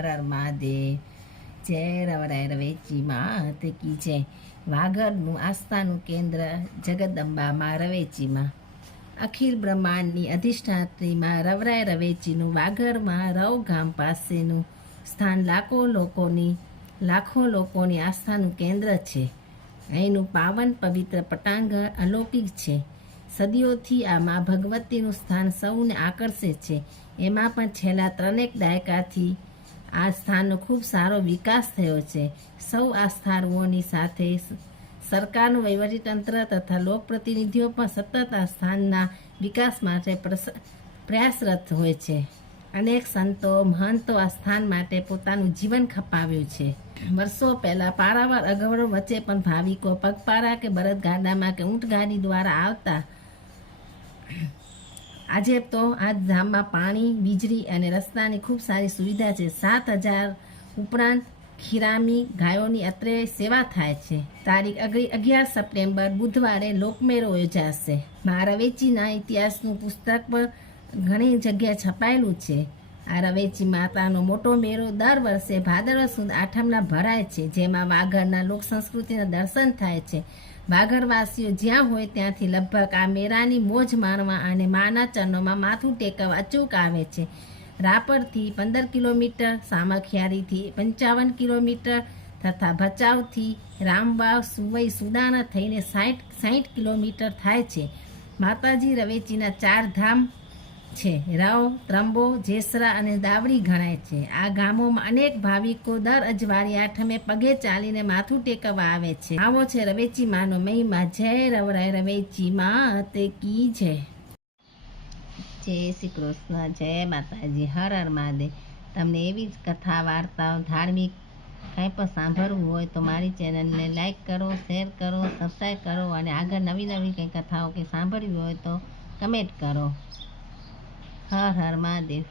હર હર મહાદેવ. જય રવરાય રવેચી માત કી જય. વાગડનું આસ્થાનું કેન્દ્ર જગદંબામાં રવેચીમાં. અખિલ બ્રહ્માંડની અધિષ્ઠાત્રીમાં રવરાય રવેચીનું વાગડમાં રવ ગામ પાસેનું સ્થાન લાખો લોકોની આસ્થાનું કેન્દ્ર છે. અહીંનું પાવન પવિત્ર પટાંગણ અલૌકિક છે. સદીઓથી આ મા ભગવતીનું સ્થાન સૌને આકર્ષે છે. એમાં પણ છેલ્લા 3 દાયકાથી આ સ્થાનનો ખૂબ સારો વિકાસ થયો છે. સૌ આસ્થાળુઓની સાથે સરકારનું વહીવટીતંત્ર તથા લોકપ્રતિનિધિઓ પણ સતત આ સ્થાનના વિકાસ માટે પ્રયાસરત હોય છે. અનેક સંતો મહંતો આ સ્થાન માટે પોતાનું જીવન ખપાવ્યું છે. વર્ષો પહેલાં પારાવાર અગવડો વચ્ચે પણ ભાવિકો પગપાળા કે બળદગાડામાં કે ઊંટગાડી દ્વારા આવતા. આજે તો આ ધામમાં પાણી, વીજળી અને રસ્તાની ખૂબ સારી સુવિધા છે. 7,000 ઉપરાંત ખીરામી ગાયોની અત્રે સેવા થાય છે. તારીખ 11 સપ્ટેમ્બર બુધવારે લોકમેળો યોજાશે. મા રવેચીના ઇતિહાસનું પુસ્તક પર ઘણી જગ્યાએ છપાયેલું છે. આ રવેચી માતાનો મોટો મેળો દર વર્ષે ભાદરવા સુદ આઠમના ભરાય છે, જેમાં વાગડના લોક સંસ્કૃતિના દર્શન થાય છે. વાગડવાસીઓ જ્યાં હોય ત્યાંથી લગભગ આ મેળાની મોજ માણવા અને માના ચરણોમાં માથું ટેકવવા અચૂક આવે છે. રાપરથી 15 કિલોમીટર, સામખિયારીથી 55 કિલોમીટર તથા ભચાઉથી રામવાવ, સુવઈ, સુદાણા થઈને 60 કિલોમીટર થાય છે. માતાજી રવેચીના 4 ધામ છે. રવ, ત્રંબો, જેસરા અને દાવડી ગણાય છે. આ ગામોમાં અનેક ભાવિકો દર અજવાળી આઠમે પગે ચાલીને માથું ટેકવવા આવે છે. આવો છે રવેચી માનો મહિમા. જય રવરાય રવેચી માત કી જય. જય શ્રી કૃષ્ણ. જય માતાજી. હર હર મહાદેવ. તમને એવી જ કથા, વાર્તાઓ, ધાર્મિક કંઈ પણ સાંભળવું હોય તો મારી ચેનલને લાઈક કરો, શેર કરો, સબસ્ક્રાઈબ કરો અને આગળ નવી કંઈ કથાઓ કે સાંભળવી હોય તો કમેન્ટ કરો. હર હર મહાદેવ.